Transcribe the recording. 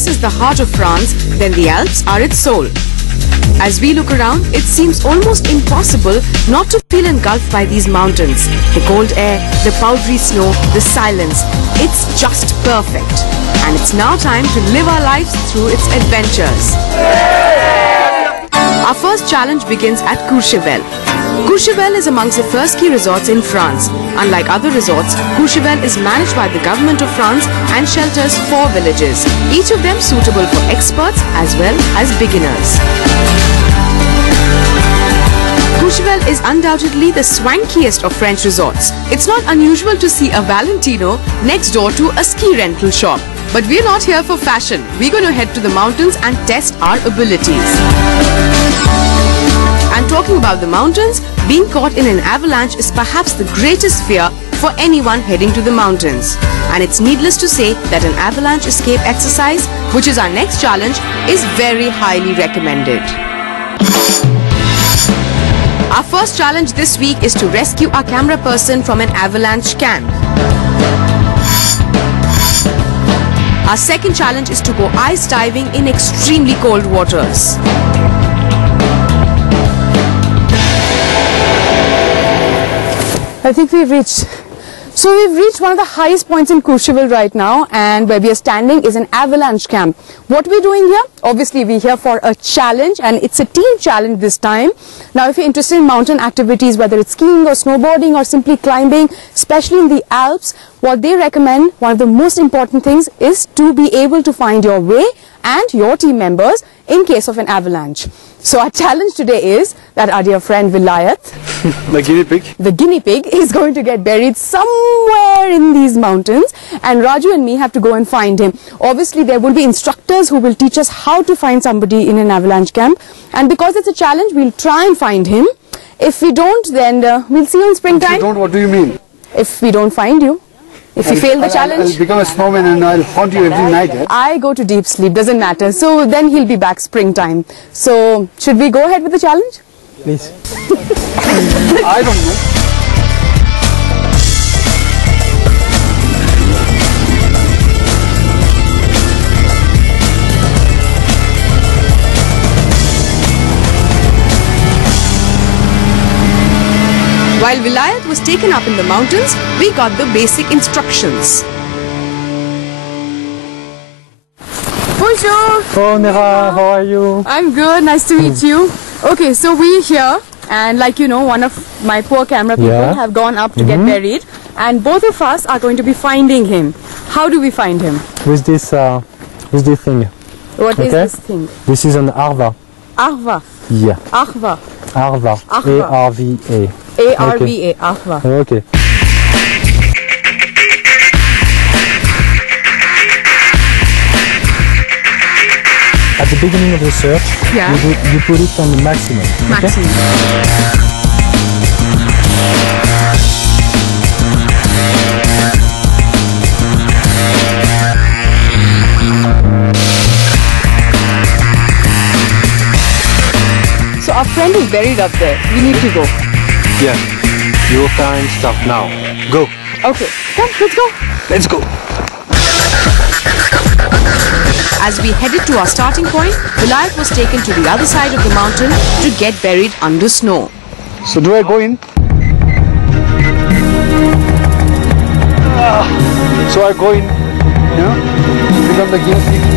Paris is the heart of France, then the Alps are its soul. As we look around, it seems almost impossible not to feel engulfed by these mountains. The cold air, the powdery snow, the silence. It's just perfect. And it's now time to live our lives through its adventures. Our first challenge begins at Courchevel. Courchevel is amongst the first ski resorts in France. Unlike other resorts, Courchevel is managed by the government of France and shelters 4 villages, each of them suitable for experts as well as beginners. Courchevel is undoubtedly the swankiest of French resorts. It's not unusual to see a Valentino next door to a ski rental shop. But we're not here for fashion. We're going to head to the mountains and test our abilities. And talking about the mountains, being caught in an avalanche is perhaps the greatest fear for anyone heading to the mountains. And it's needless to say that an avalanche escape exercise, which is our next challenge, is very highly recommended. Our first challenge this week is to rescue our camera person from an avalanche camp. Our second challenge is to go ice diving in extremely cold waters. I think we've reached one of the highest points in Courchevel right now, and where we are standing is an avalanche camp. What we're doing here? Obviously we're here for a challenge, and it's a team challenge this time. Now if you're interested in mountain activities, whether it's skiing or snowboarding or simply climbing, especially in the Alps, what they recommend, one of the most important things is to be able to find your way and your team members in case of an avalanche. So our challenge today is that our dear friend Vilayat, the guinea pig, is going to get buried somewhere in these mountains, and Raju and me have to go and find him. Obviously there will be instructors who will teach us how to find somebody in an avalanche camp, and because it's a challenge, we'll try and find him. If we don't, then we'll see you in springtime. If you don't, what do you mean? If we don't find you. If you fail the challenge, I'll become a snowman and I'll haunt you every night. Eh? I go to deep sleep, doesn't matter. So then he'll be back springtime. So should we go ahead with the challenge? Please. I don't know. While Vilayat was taken up in the mountains, we got the basic instructions. Bonjour! Oh Nera, how are you? I'm good, nice to meet you. Okay, so we're here, and like you know, one of my poor camera people have gone up to get buried, and both of us are going to be finding him. How do we find him? With this thing. What is this thing? This is an Arva. Arva. Yeah. Arva. Arva. A-R-V-A. A-R-V-A. Arva. Okay. At the beginning of the search, you put it on the maximum. Maximum. Okay? So our friend is buried up there. We need to go. Yeah. Your time start now. Go. Okay. Come, let's go. Let's go. As we headed to our starting point, Vilayat was taken to the other side of the mountain to get buried under snow. So do I go in? So I go in, you know, become the guinea pig.